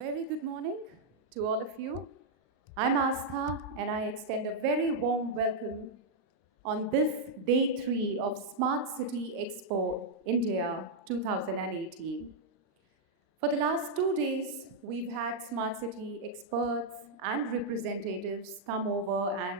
Very good morning to all of you. I'm Astha and I extend a very warm welcome on this day 3 of Smart City Expo India 2018. For the last 2 days, we've had smart city experts and representatives come over and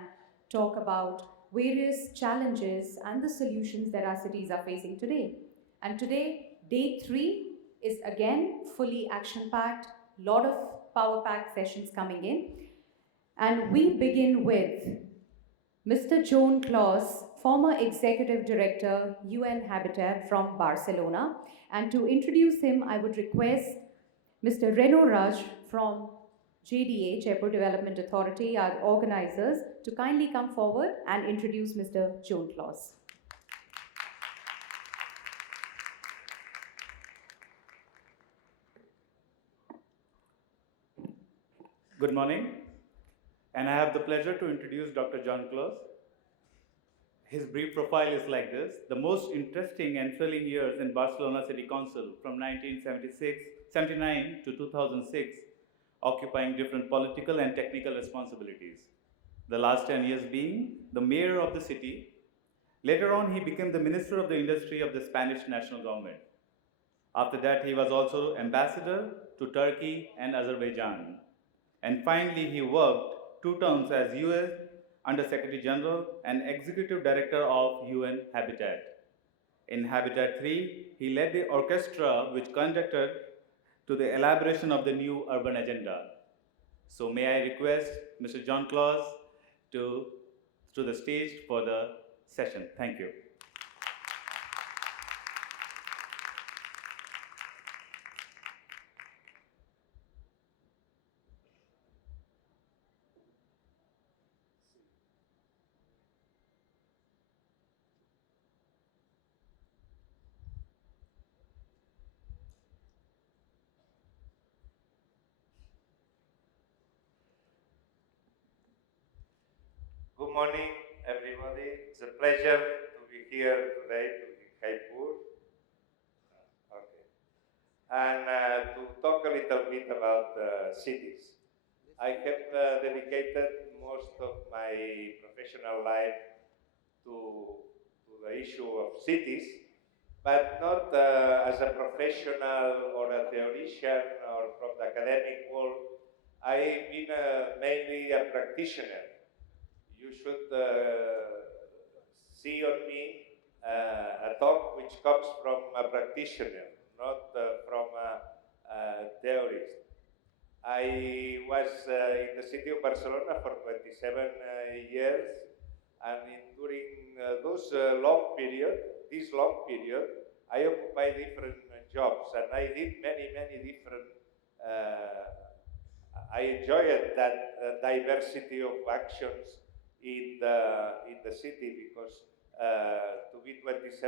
talk about various challenges and the solutions that our cities are facing today. And today, day 3 is again fully action packed, lot of power packed sessions coming in. And we begin with Mr. Joan Clos, former Executive Director, UN Habitat from Barcelona. And to introduce him, I would request Mr. Reno Raj from JDA, Jaipur Development Authority, our organizers, to kindly come forward and introduce Mr. Joan Clos. Good morning, and I have the pleasure to introduce Dr. Joan Clos. His brief profile is like this: the most interesting and thrilling years in Barcelona City Council from 1979 to 2006, occupying different political and technical responsibilities. The last 10 years being the mayor of the city. Later on, he became the minister of the industry of the Spanish national government. After that, he was also ambassador to Turkey and Azerbaijan. And finally, he worked 2 terms as US Under-Secretary General and Executive Director of UN Habitat. In Habitat 3, he led the orchestra which conducted to the elaboration of the new urban agenda. So may I request Mr. Joan Clos to the stage for the session. Thank you. Good morning, everybody. It's a pleasure to be here today to be Jaipur. Okay. And to talk a little bit about cities. I have dedicated most of my professional life to the issue of cities, but not as a professional or a theoretician or from the academic world. I've been mainly a practitioner. You should see on me a talk which comes from a practitioner, not from a theorist. I was in the city of Barcelona for 27 years, and during this long period, I occupied different jobs, and I did many different. I enjoyed that diversity of actions in the city because to be 27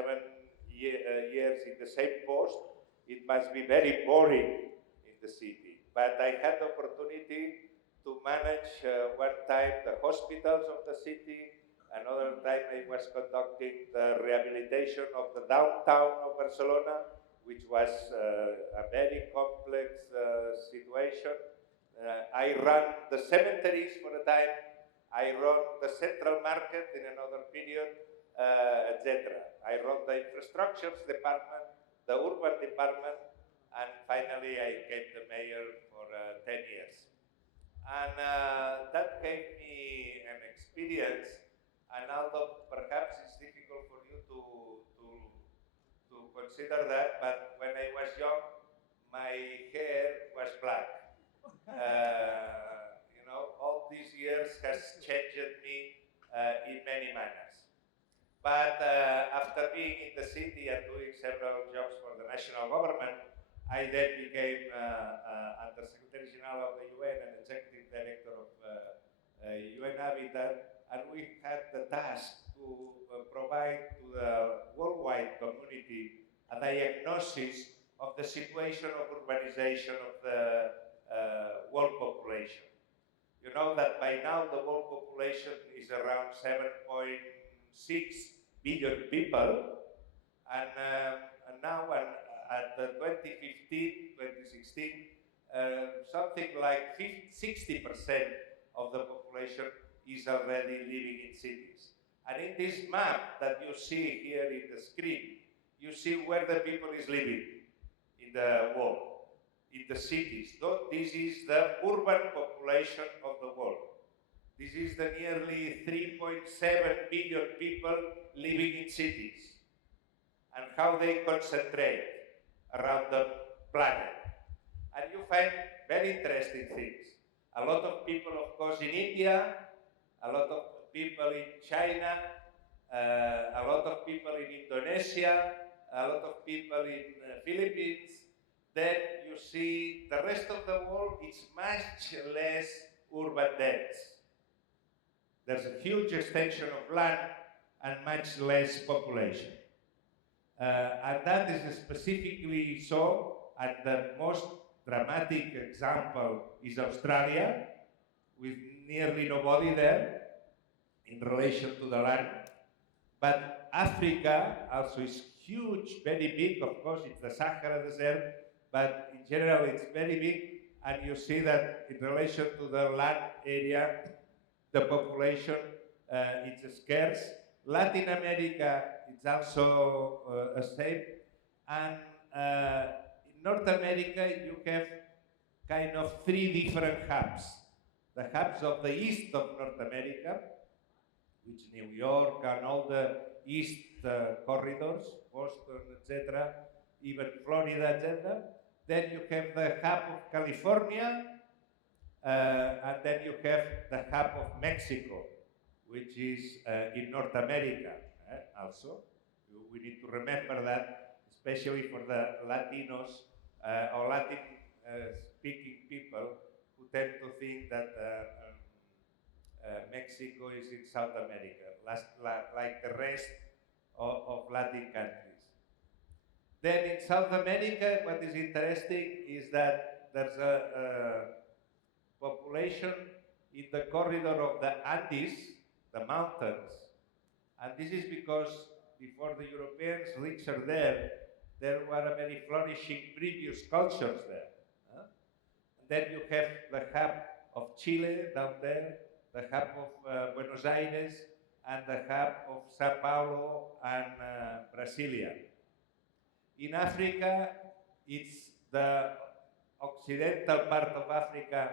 years in the same post, it must be very boring in the city. But I had the opportunity to manage one time the hospitals of the city. Another time I was conducting the rehabilitation of the downtown of Barcelona, which was a very complex situation. I ran the cemeteries for a time. I run the central market in another period, etc. I run the infrastructures department, the urban department, and finally I became the mayor for 10 years. And that gave me an experience, and although perhaps it's difficult for you to consider that, but when I was young, my hair was black. All these years has changed me in many manners. But after being in the city and doing several jobs for the national government, I then became Under-Secretary General of the UN and Executive Director of UN Habitat, and we had the task to provide to the worldwide community a diagnosis of the situation of urbanization of the world population. You know that by now the world population is around 7.6 billion people, and now at 2015, 2016, something like 60% of the population is already living in cities. And in this map that you see here in the screen, you see where the people is living in the world, in the cities. This is the urban population of the world. This is the nearly 3.7 billion people living in cities and how they concentrate around the planet. And you find very interesting things. A lot of people, of course, in India, a lot of people in China, a lot of people in Indonesia, a lot of people in Philippines. Then you see the rest of the world is much less urban dense. There's a huge extension of land and much less population. And that is specifically so, and the most dramatic example is Australia, with nearly nobody there in relation to the land. But Africa also is huge, very big. Of course, it's the Sahara Desert, but in general it's very big. And you see that in relation to the land area, the population is scarce. Latin America is also a same. And in North America, you have kind of three different hubs. The hubs of the east of North America, which New York and all the east corridors, Boston, etc., even Florida, etc. Then you have the hub of California, and then you have the hub of Mexico, which is in North America also. We need to remember that, especially for the Latinos or Latin-speaking people who tend to think that Mexico is in South America, like the rest of Latin countries. Then in South America, what is interesting is that there's a population in the corridor of the Andes, the mountains, and this is because before the Europeans reached there were very flourishing previous cultures there. And then you have the hub of Chile down there, the hub of Buenos Aires, and the hub of Sao Paulo and Brasilia. In Africa, it's the occidental part of Africa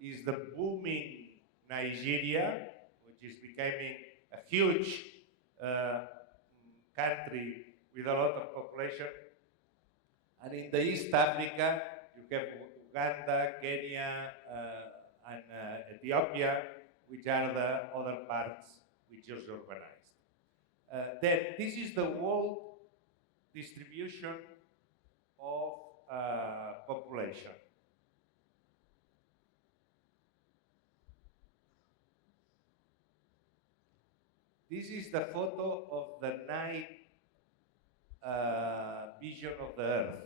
is the booming Nigeria, which is becoming a huge country with a lot of population. And in the East Africa, you have Uganda, Kenya, and Ethiopia, which are the other parts which is urbanized. Then this is the world distribution of population. This is the photo of the night vision of the Earth.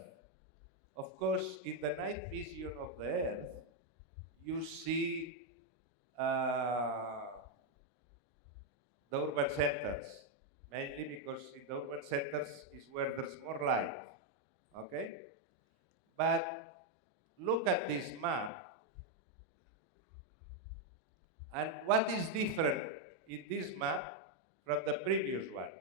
Of course, in the night vision of the Earth, you see the urban centers, mainly because in the urban centers is where there's more light, okay? But look at this map, and what is different in this map from the previous one?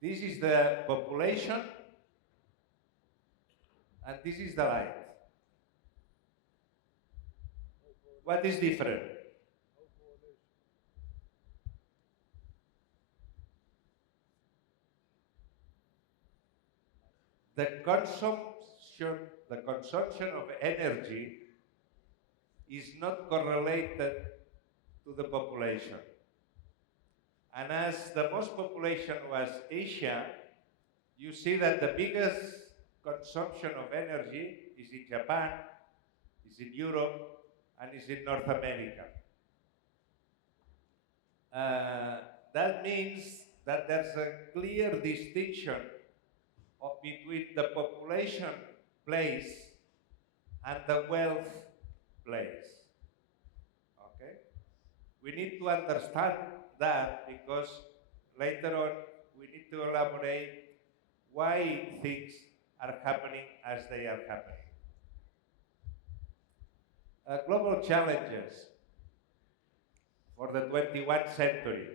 This is the population, and this is the light. What is different? The consumption of energy is not correlated to the population. And as the most population was Asia, you see that the biggest consumption of energy is in Japan, is in Europe, and is in North America. That means that there's a clear distinction between the population place and the wealth place. Okay? We need to understand that because later on we need to elaborate why things are happening as they are happening. Global challenges for the 21st century.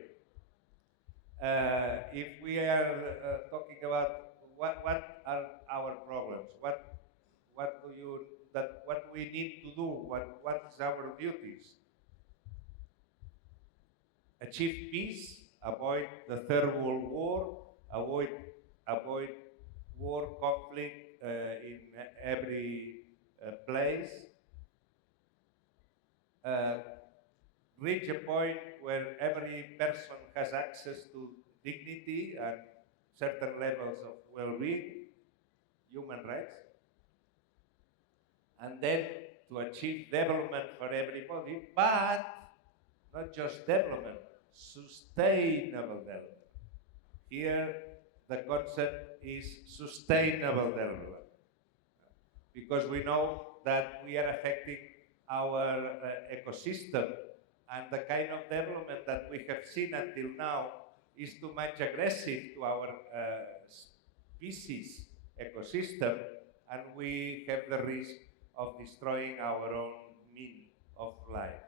If we are talking about what are our problems, what we need to do, what is our duties, achieve peace, avoid the Third World War, avoid war, conflict in every place, uh, reach a point where every person has access to dignity and certain levels of well-being, human rights, and then to achieve development for everybody, but not just development, sustainable development. Here, the concept is sustainable development, because we know that we are affecting our ecosystem, and the kind of development that we have seen until now is too much aggressive to our species ecosystem, and we have the risk of destroying our own mean of life.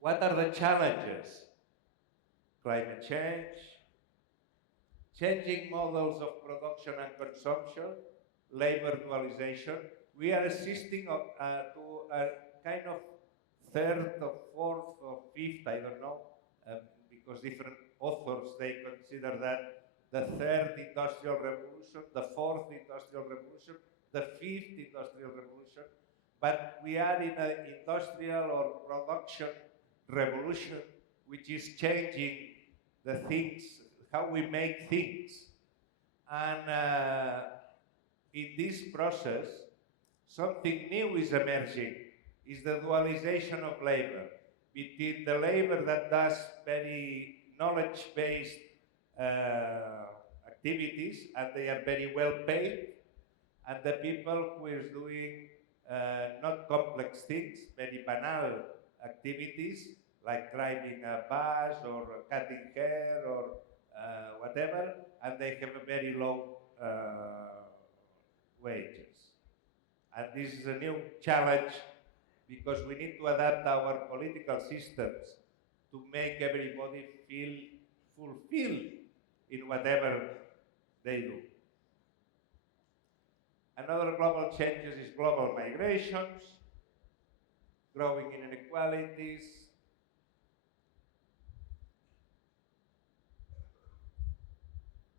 What are the challenges? Climate change, changing models of production and consumption, labor dualization. We are assisting to a kind of third or fourth or fifth, I don't know, because different authors, they consider that the third industrial revolution, the fourth industrial revolution, the fifth industrial revolution, but we are in an industrial or production revolution which is changing the things, how we make things. And in this process, something new is emerging, is the dualization of labor between the labor that does very knowledge-based activities, and they are very well paid, and the people who is doing not complex things, very banal activities, like driving a bus or cutting hair or whatever, and they have a very low wages. And this is a new challenge, because we need to adapt our political systems to make everybody feel fulfilled in whatever they do. Another global changes is global migrations, growing inequalities,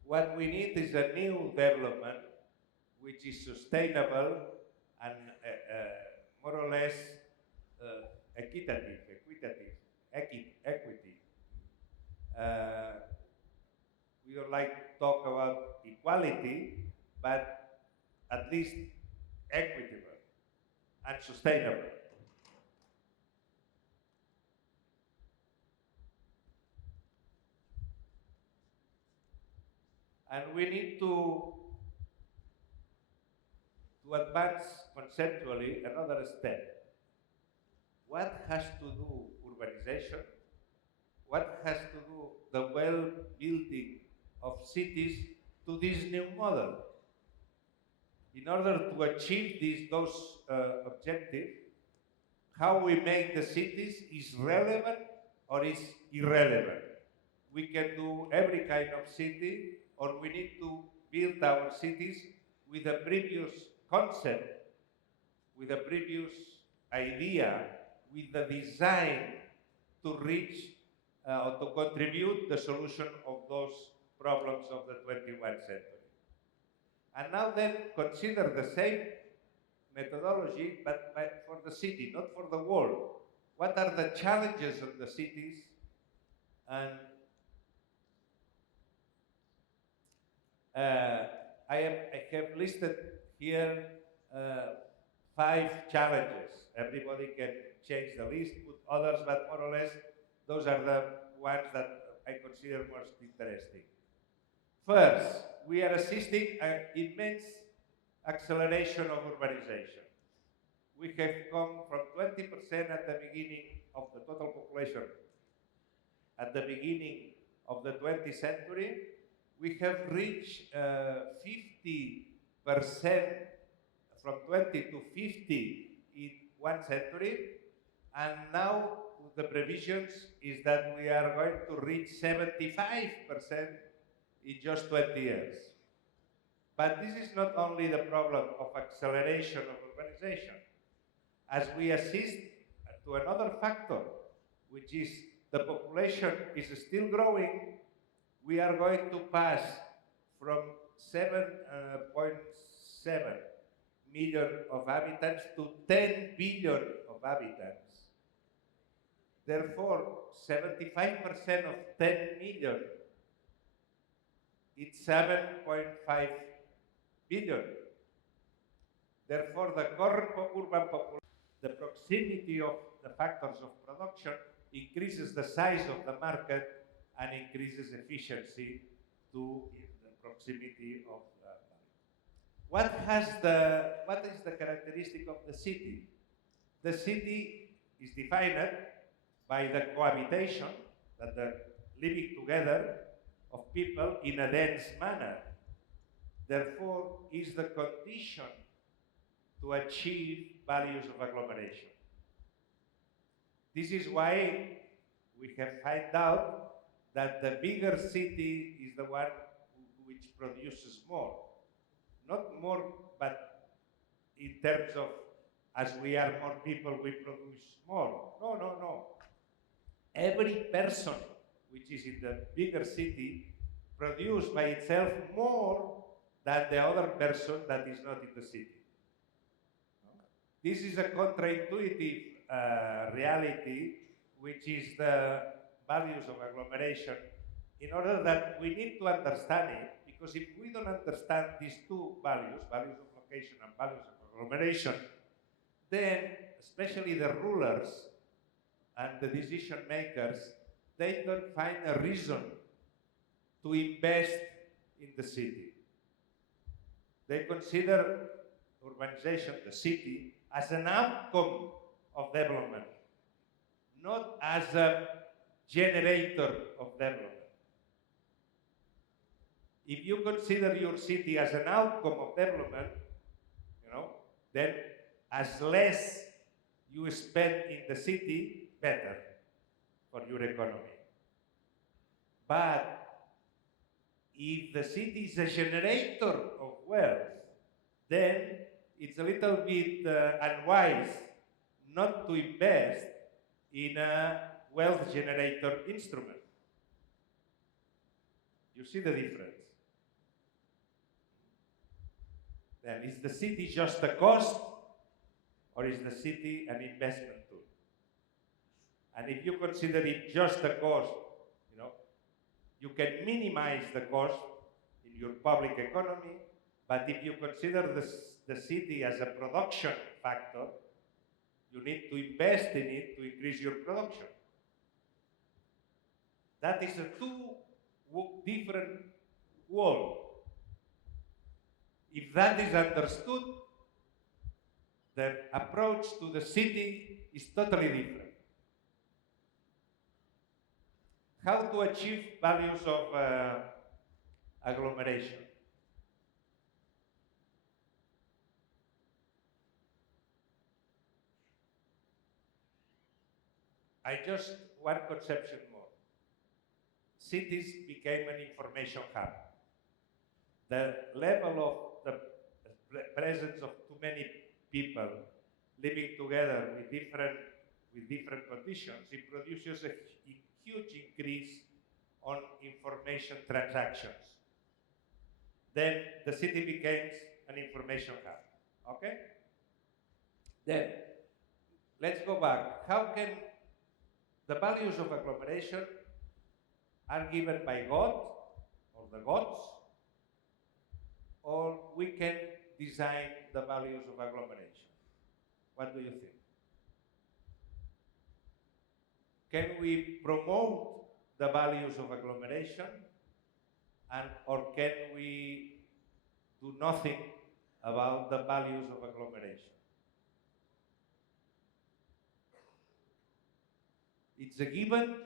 what we need is a new development which is sustainable and more or less equity. We don't like to talk about equality, but at least equitable and sustainable. And we need to advance conceptually another step. What has to do urbanization? What has to do the well-building of cities to this new model? In order to achieve those objectives, how we make the cities is relevant or is irrelevant. We can do every kind of city, or we need to build our cities with a previous concept, with a previous idea, with the design to reach or to contribute the solution of those problems of the 21st century. And now then, consider the same methodology, but for the city, not for the world. What are the challenges of the cities? And I have listed here 5 challenges. Everybody can change the list, put others, but more or less, those are the ones that I consider most interesting. First, we are assisting an immense acceleration of urbanization. We have come from 20% at the beginning of the total population at the beginning of the 20th century. we have reached 50% from 20 to 50 in 1 century, and now the previsions is that we are going to reach 75% in just 20 years. But this is not only the problem of acceleration of urbanization. As we assist to another factor, which is the population is still growing, we are going to pass from 7.7 million of inhabitants to 10 billion of inhabitants. Therefore, 75% of 10 million is 7.5 billion. Therefore, the current urban population, the proximity of the factors of production increases the size of the market and increases efficiency to the proximity of the market. What is the characteristic of the city? The city is defined by the cohabitation, that the living together of people in a dense manner. Therefore, is the condition to achieve values of agglomeration. This is why we have found out that the bigger city is the one which produces more. Not more, but in terms of as we are more people, we produce more. No, no, no. Every person which is in the bigger city produces by itself more than the other person that is not in the city. This is a counterintuitive reality, which is the values of agglomeration, in order that we need to understand it, because if we don't understand these two values, values of location and values of agglomeration, then especially the rulers and the decision makers, they don't find a reason to invest in the city. They consider urbanization, the city, as an outcome of development, not as a generator of development. If you consider your city as an outcome of development, then as less you spend in the city, better for your economy. But if the city is a generator of wealth, then it's a little bit unwise not to invest in a wealth generator instrument. You see the difference? Then is the city just a cost, or is the city an investment tool? And if you consider it just a cost, you can minimize the cost in your public economy, but if you consider the city as a production factor, you need to invest in it to increase your production. That is a two different world. If that is understood, the approach to the city is totally different. How to achieve values of agglomeration? One conception more. Cities became an information hub. The level of the presence of too many people living together with different conditions, it produces a huge increase on information transactions. Then the city becomes an information hub. Okay? Then let's go back. How can the values of agglomeration are given by God or the gods, or we can design the values of agglomeration? What do you think? Can we promote the values of agglomeration, or can we do nothing about the values of agglomeration? It's a given,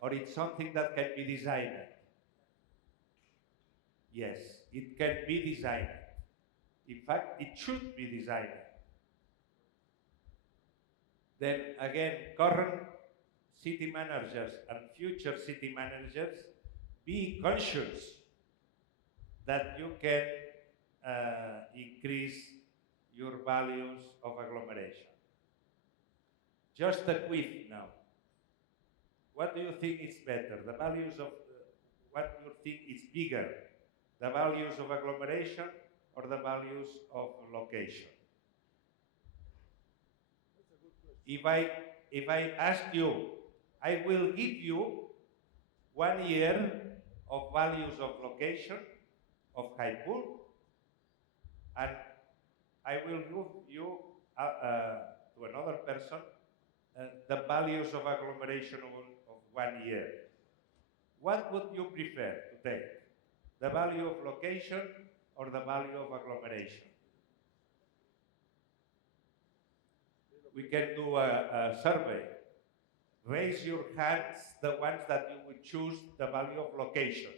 or it's something that can be designed? Yes, it can be designed. In fact, it should be designed. Then again, current city managers and future city managers, be conscious that you can increase your values of agglomeration. Just a quiz now. What do you think is better? The values of, what do you think is bigger? The values of agglomeration or the values of location? If I ask you, I will give you 1 year of values of location of high pool, and I will give you to another person the values of agglomeration of 1 year. What would you prefer to take? The value of location or the value of agglomeration? We can do a survey. Raise your hands, the ones that you would choose the value of location.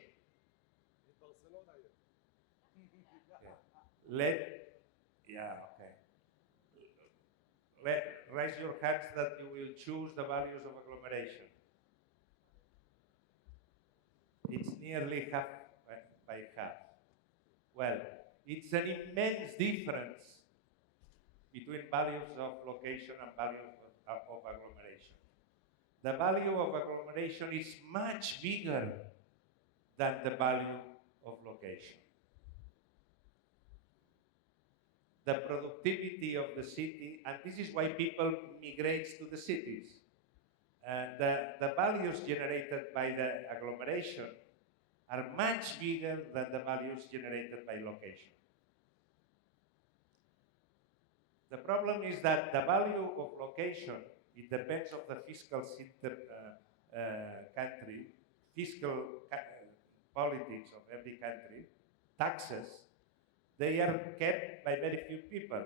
Raise your hands that you will choose the values of agglomeration. It's nearly half by half. Well, it's an immense difference between values of location and values of agglomeration. The value of agglomeration is much bigger than the value of location. The productivity of the city, and this is why people migrate to the cities. The values generated by the agglomeration are much bigger than the values generated by location. The problem is that the value of location, it depends on the fiscal country, fiscal politics of every country, taxes, they are kept by very few people.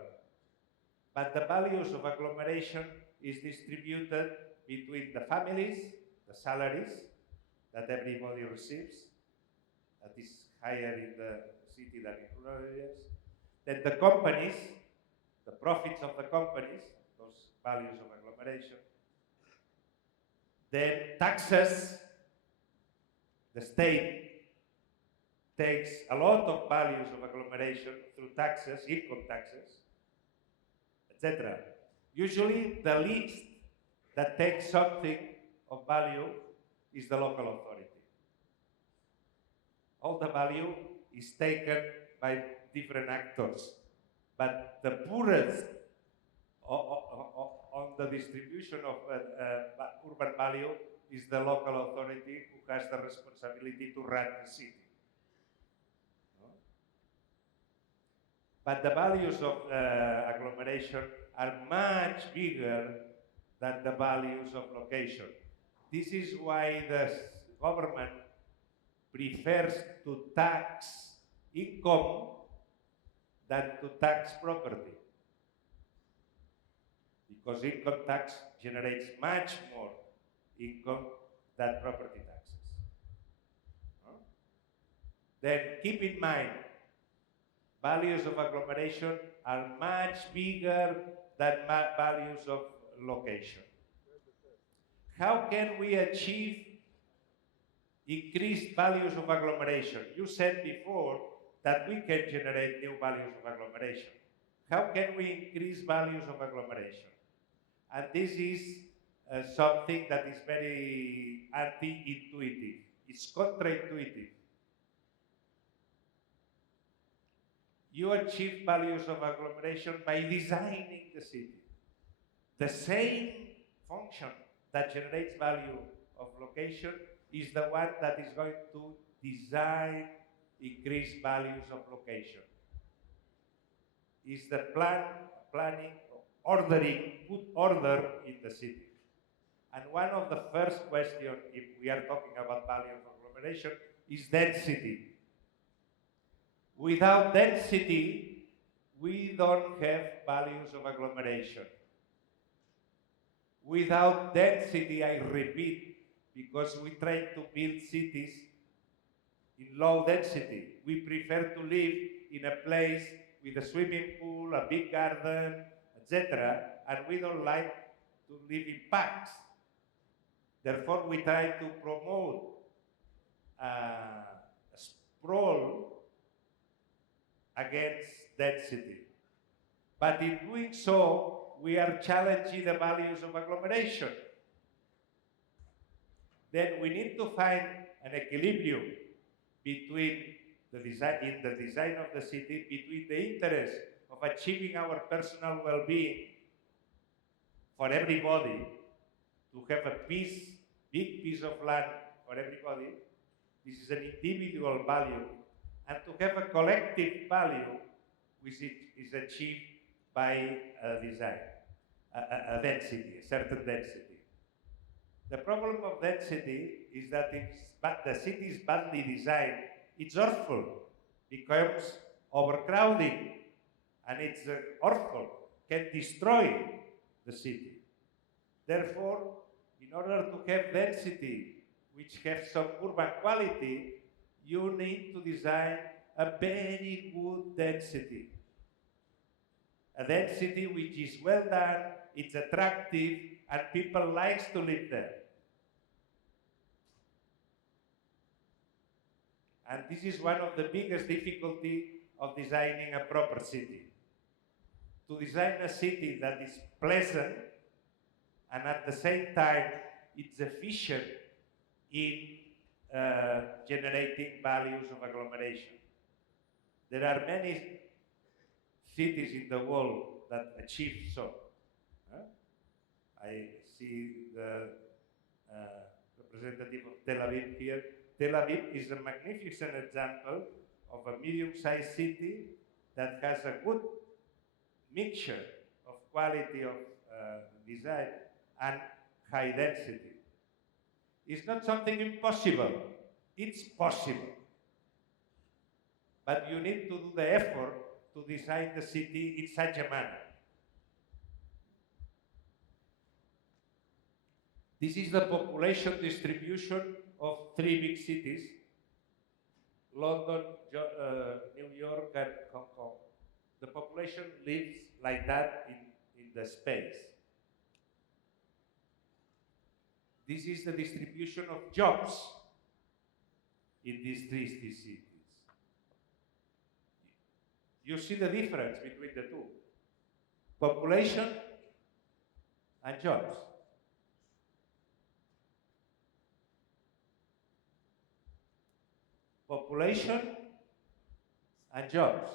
But the values of agglomeration is distributed between the families, the salaries that everybody receives, that is higher in the city than in rural areas. Then the companies, the profits of the companies, those values of agglomeration. Then taxes, the state takes a lot of values of agglomeration through taxes, income taxes, etc. Usually the least that takes something of value is the local authority. All the value is taken by different actors, but the poorest on the distribution of urban value is the local authority who has the responsibility to run the city. But the values of agglomeration are much bigger than the values of location. This is why the government prefers to tax income than to tax property. Because income tax generates much more income than property taxes. Then keep in mind, values of agglomeration are much bigger than values of location. How can we achieve increased values of agglomeration? You said before that we can generate new values of agglomeration. How can we increase values of agglomeration? And this is something that is very anti-intuitive. It's counterintuitive. You achieve values of agglomeration by designing the city. The same function that generates value of location is the one that is going to design increased values of location. Is the planning, ordering, put order in the city. And one of the first questions, if we are talking about value of agglomeration, is density. Without density, we don't have values of agglomeration. Without density, I repeat, because we try to build cities in low density. We prefer to live in a place with a swimming pool, a big garden, etc., and we don't like to live in packs. Therefore, we try to promote sprawl against density. But in doing so, we are challenging the values of agglomeration. Then we need to find an equilibrium between in the design of the city, between the interest of achieving our personal well-being for everybody, to have a big piece of land for everybody. This is an individual value, and to have a collective value which is achieved by a design, a density, a certain density. The problem of density is that if the city is badly designed, it's awful, becomes overcrowding, and it's awful, can destroy the city. Therefore, in order to have density, which has some urban quality, you need to design a very good density. A density which is well done, it's attractive, and people likes to live there. And this is one of the biggest difficulties of designing a proper city. To design a city that is pleasant and at the same time it's efficient in generating values of agglomeration. There are many cities in the world that achieve so. I see the representative of Tel Aviv here. Tel Aviv is a magnificent example of a medium-sized city that has a good mixture of quality of design and high density. It's not something impossible, it's possible. But you need to do the effort to design the city in such a manner. This is the population distribution of 3 big cities, London, New York, and Hong Kong. The population lives like that in the space. This is the distribution of jobs in these 3 cities. You see the difference between the two. Population and jobs. Population and jobs.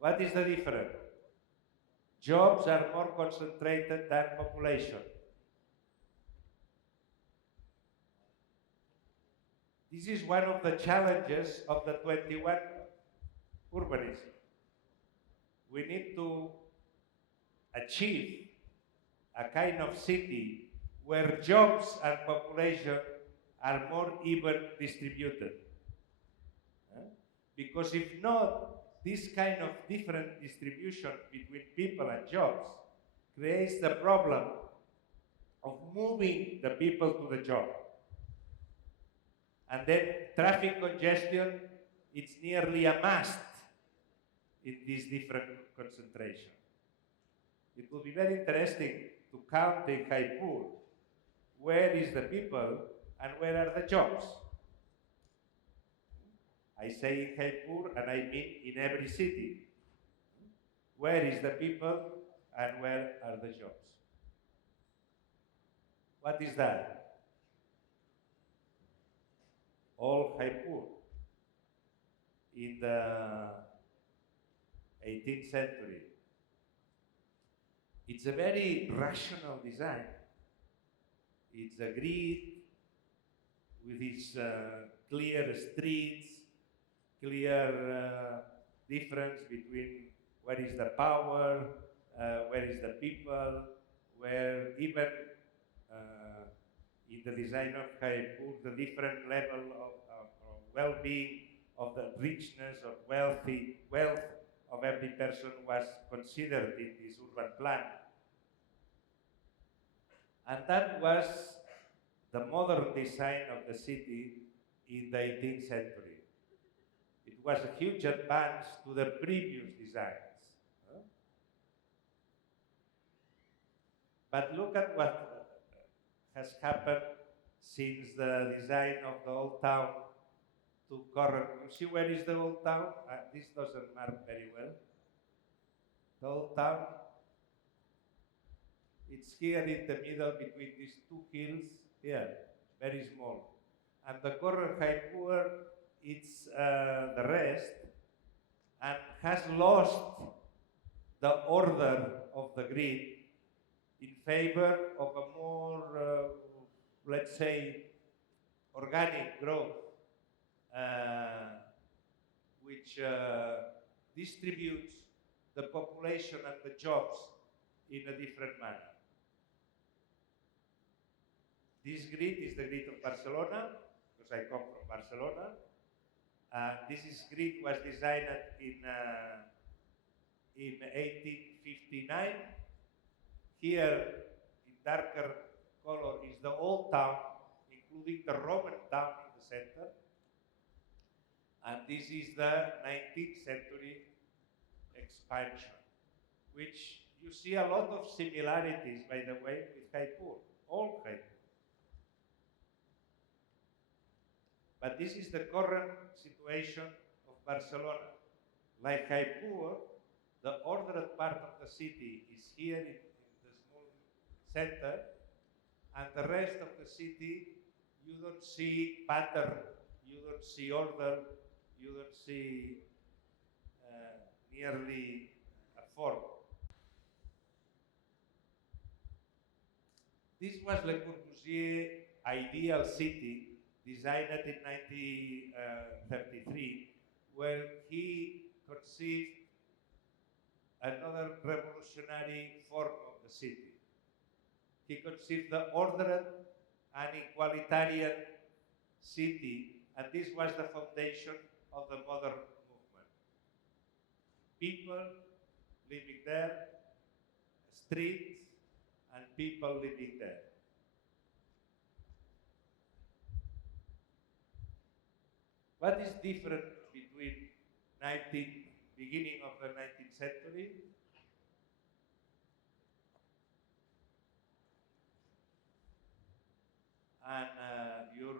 What is the difference? Jobs are more concentrated than population. This is one of the challenges of the 21 urbanism. We need to achieve a kind of city where jobs and population are more even distributed. Because if not, this kind of different distribution between people and jobs creates the problem of moving the people to the job. And then traffic congestion, it's nearly a must in this different concentration. It will be very interesting to count in Jaipur where is the people and where are the jobs. I say in Jaipur and I mean in every city. Where is the people and where are the jobs? What is that? All Jaipur. In the 18th century. It's a very rational design. It's a grid with its clear streets, clear difference between where is the power, where is the people, where even in the design of Jaipur, the different level of well-being, of the richness, of wealth of every person was considered in this urban plan. And that was the modern design of the city in the 18th century. It was a huge advance to the previous designs. But look at what has happened since the design of the old town to current. You see where is the old town? This doesn't mark very well. The old town, it's here in the middle between these two hills here, very small. And the current Jaipur, it's the rest, and has lost the order of the grid in favor of a more, let's say, organic growth, which distributes the population and the jobs in a different manner. This grid is the grid of Barcelona, because I come from Barcelona. This grid was designed in 1859. Here, in darker color, is the old town, including the Roman town in the center. And this is the 19th century expansion, which you see a lot of similarities, by the way, with Jaipur, all Jaipur. But this is the current situation of Barcelona. Like Jaipur, the ordered part of the city is here in the small center, and the rest of the city, you don't see pattern, you don't see order, you don't see nearly a form. This was Le Corbusier's ideal city, designed in 1933, where he conceived another revolutionary form of the city. He conceived the ordered and egalitarian city, and this was the foundation of the modern movement. People living there, streets, and people living there. What is different between beginning of the 19th century and your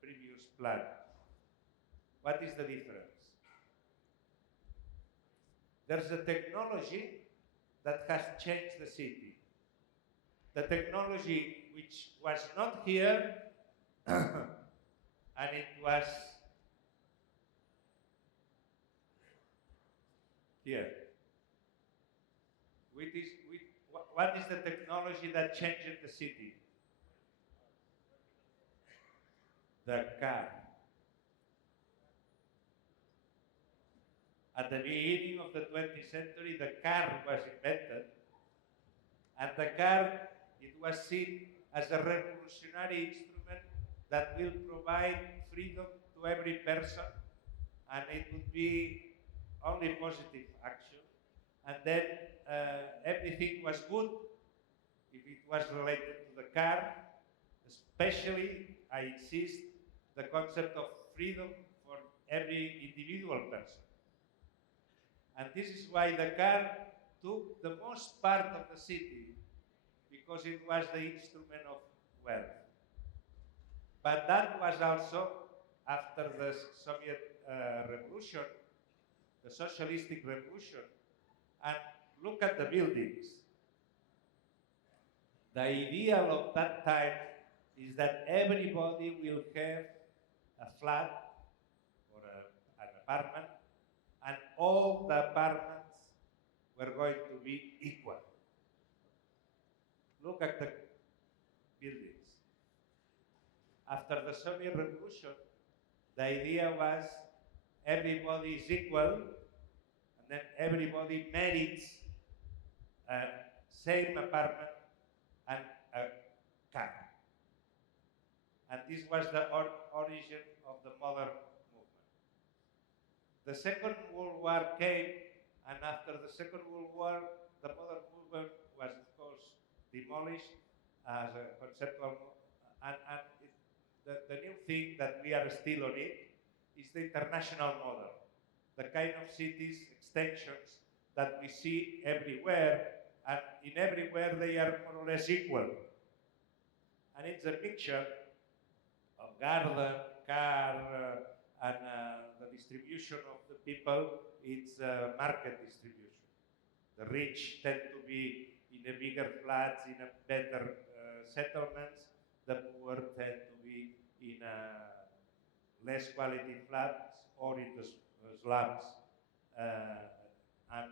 previous plan? What is the difference? There's a technology that has changed the city. The technology which was not here and it was here. What is the technology that changed the city? The car. At the beginning of the 20th century, the car was invented, and the car, it was seen as a revolutionary instrument that will provide freedom to every person, and it would be only positive action. And then everything was good if it was related to the car, especially, I insist, the concept of freedom for every individual person. And this is why the car took the most part of the city, because it was the instrument of wealth. But that was also after the Soviet revolution, the socialistic revolution. And look at the buildings. The ideal of that time is that everybody will have a flat or an apartment, and all the apartments were going to be equal. Look at the buildings. After the Soviet Revolution, the idea was everybody is equal, and then everybody merits a same apartment and a car. And this was the origin of the modern movement. The Second World War came, and after the Second World War, the modern movement was, of course, demolished as a conceptual, and the new thing that we are still on it is the international model. The kind of cities, extensions that we see everywhere, and in everywhere they are more or less equal. And it's a mixture of garden, car, and the distribution of the people, it's market distribution. The rich tend to be in a bigger flats, in a better settlements. The poor tend to be in less quality flats or in the slums. And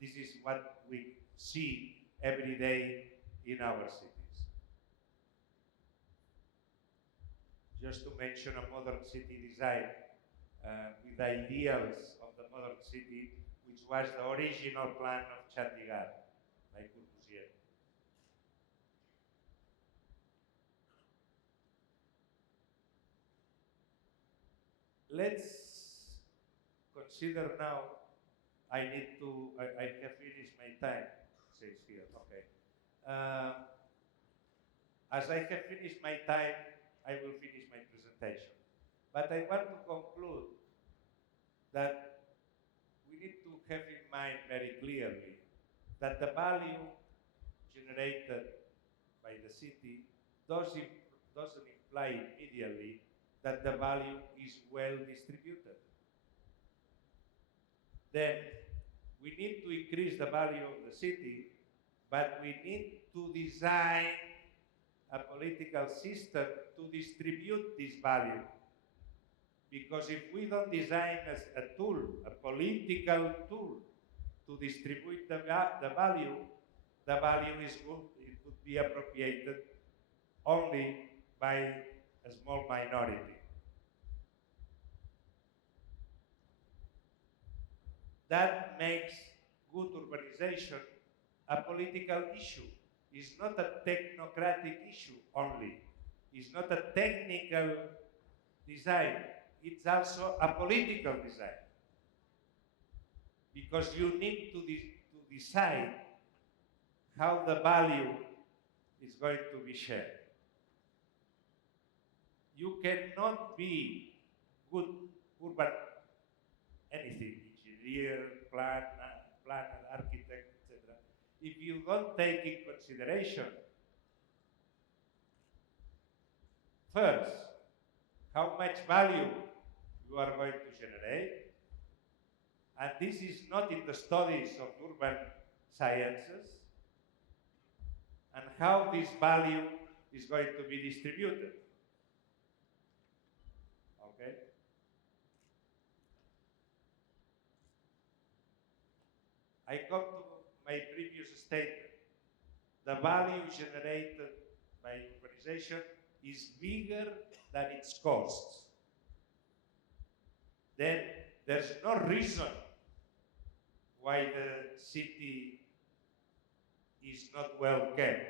this is what we see every day in our cities. Just to mention a modern city design with ideals of the modern city, which was the original plan of Chandigarh by Corbusier. Let's consider now, I have finished my time, it says here, okay. As I have finished my time, I will finish my presentation. But I want to conclude that we need to have in mind very clearly that the value generated by the city doesn't imply immediately that the value is well distributed. Then we need to increase the value of the city, but we need to design a political system to distribute this value. Because if we don't design a tool, a political tool, to distribute the value is good, it would be appropriated only by a small minority. That makes good urbanization a political issue. It's not a technocratic issue only. It's not a technical design. It's also a political design. Because you need to decide how the value is going to be shared. You cannot be good urban anything, engineer, planner, architect, etc., if you don't take in consideration first how much value you are going to generate, and this is not in the studies of urban sciences, and how this value is going to be distributed. Okay? I come to my previous statement. The value generated by urbanization is bigger than its costs. Then there's no reason why the city is not well kept.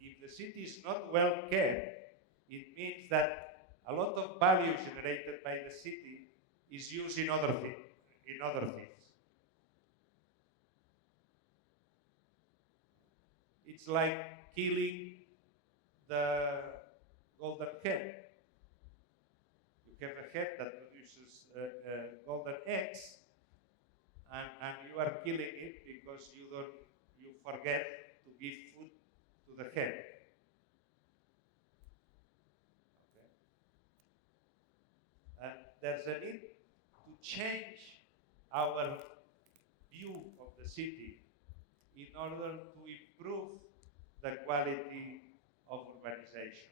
If the city is not well kept, it means that a lot of value generated by the city is used in other things. It's like killing the golden hen. You have a hen that produces golden eggs, and you are killing it because you forget to give food to the hen. Okay. And there's a need to change our view of the city in order to improve the quality of urbanization.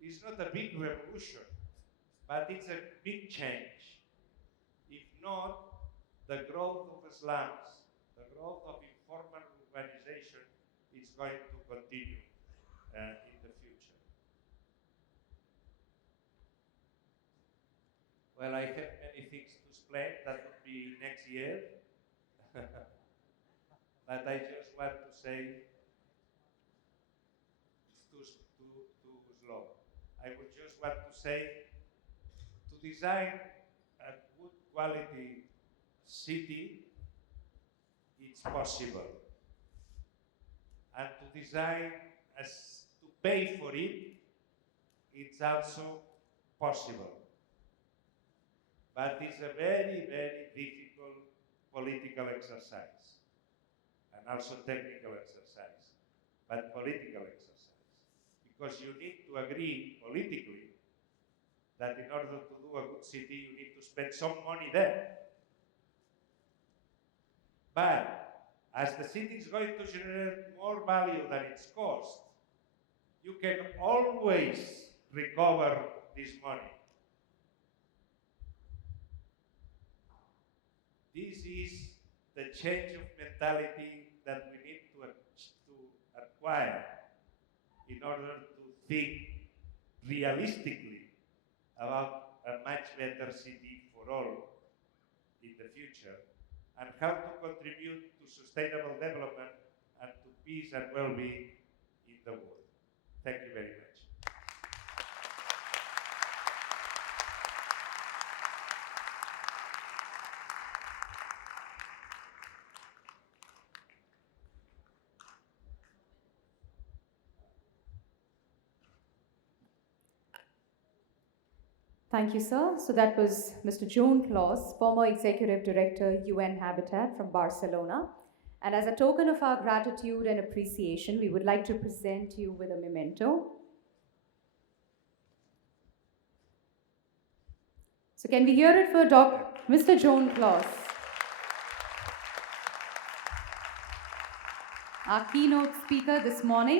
It's not a big revolution, but it's a big change. If not, the growth of slums, the growth of informal urbanization is going to continue in the future. Well, I have many things to explain. That would be next year. But I just want to say it's too slow. I would just want to say to design a good quality city, it's possible. And to design as to pay for it, it's also possible. But it's a very, very difficult political exercise, and also technical exercise, but political exercise. Because you need to agree politically that in order to do a good city, you need to spend some money there. But as the city is going to generate more value than its cost, you can always recover this money. This is the change of mentality that we need to acquire in order to think realistically about a much better city for all in the future, and how to contribute to sustainable development and to peace and well-being in the world. Thank you very much. Thank you, sir. So that was Mr. Joan Clos, former Executive Director, UN Habitat from Barcelona. And as a token of our gratitude and appreciation, we would like to present you with a memento. So can we hear it for Mr. Joan Clos? Our keynote speaker this morning.